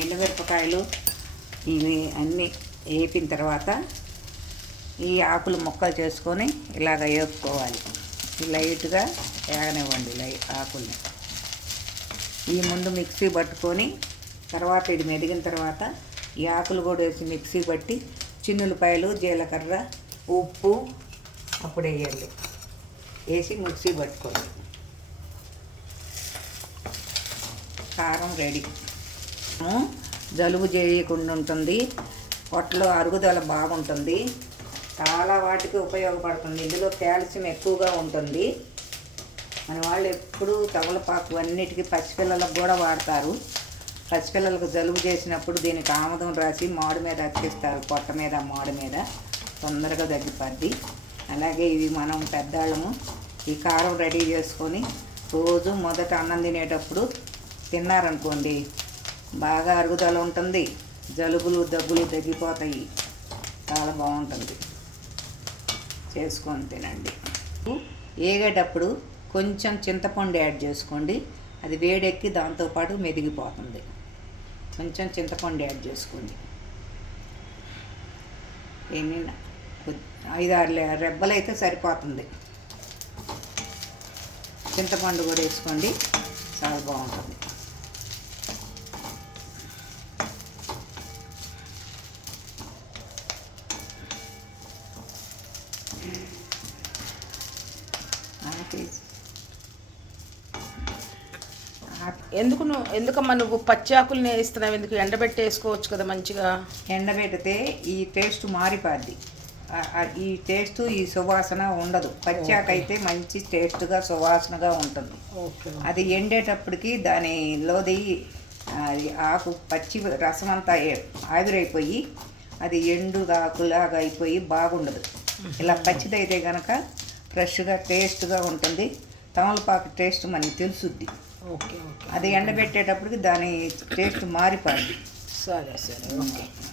ఎండుమిరపకాయలు ఇవి అన్నీ వేపిన తర్వాత ఈ ఆకులు ముక్కలు చేసుకొని ఇలాగ వేపుకోవాలి. లైట్గా వేగనివ్వండి ఆకుల్ని. ఈ ముందు మిక్సీ పట్టుకొని తర్వాత ఇది మెదిగిన తర్వాత ఈ ఆకులు కూడా వేసి మిక్సీ పట్టి చిన్నులపాయలు, జీలకర్ర, ఉప్పు అప్పుడు వేయండి. వేసి మిక్సీ పట్టుకోండి. కారం రెడీ. జలుబు చేయకుండా ఉంటుంది, పొట్టలో అరుగుదల బాగుంటుంది, చాలా వాటికి ఉపయోగపడుతుంది. ఇందులో కాల్షియం ఎక్కువగా ఉంటుంది. మన వాళ్ళు ఎప్పుడూ తమలపాకు అన్నిటికీ పసిపిల్లలకు కూడా వాడతారు. పసిపిల్లలకు జలుబు చేసినప్పుడు దీనికి ఆముదం రాసి మాడు మీద అతికిస్తారు. పొట్ట మీద, మాడు మీద తొందరగా తగ్గిపోద్ది. అలాగే ఇవి మనం పెద్దవాళ్ళము ఈ కారం రెడీ చేసుకొని రోజు మొదట అన్నం తినేటప్పుడు తిన్నారనుకోండి బాగా అరుగుదల ఉంటుంది, జలుబులు దగ్గులు తగ్గిపోతాయి. చాలా బాగుంటుంది, చేసుకొని తినండి. ఏగేటప్పుడు కొంచెం చింతపండు యాడ్ చేసుకోండి, అది వేడెక్కి దాంతోపాటు మెదిగిపోతుంది. కొంచెం చింతపండు యాడ్ చేసుకోండి. ఎన్ని 5-6 రెబ్బలు అయితే సరిపోతుంది. చింతపండు కూడా వేసుకోండి, చాలా బాగుంటుంది. ఎందుకమ్మా నువ్వు పచ్చి ఆకుల్ని వేస్తున్నావు? ఎందుకు ఎండబెట్టి వేసుకోవచ్చు కదా మంచిగా. ఎండబెడితే ఈ టేస్ట్ మారిపోద్ది. ఈ టేస్ట్ ఈ సువాసన ఉండదు. పచ్చాక అయితే మంచి టేస్ట్గా సువాసనగా ఉంటుంది. అది ఎండేటప్పటికి దానిలోది ఆకు పచ్చి రసం అంతా ఆవిరైపోయి అది ఎండు ఆకులాగా అయిపోయి బాగుండదు. ఇలా పచ్చిదైతే కనుక ఫ్రెష్గా టేస్ట్గా ఉంటుంది. తమలపాకు టేస్ట్ మనకి తెలుసుద్ది. అది ఎండబెట్టేటప్పటికి దాని టేస్ట్ మారిపోద్ది. సరే ఓకే.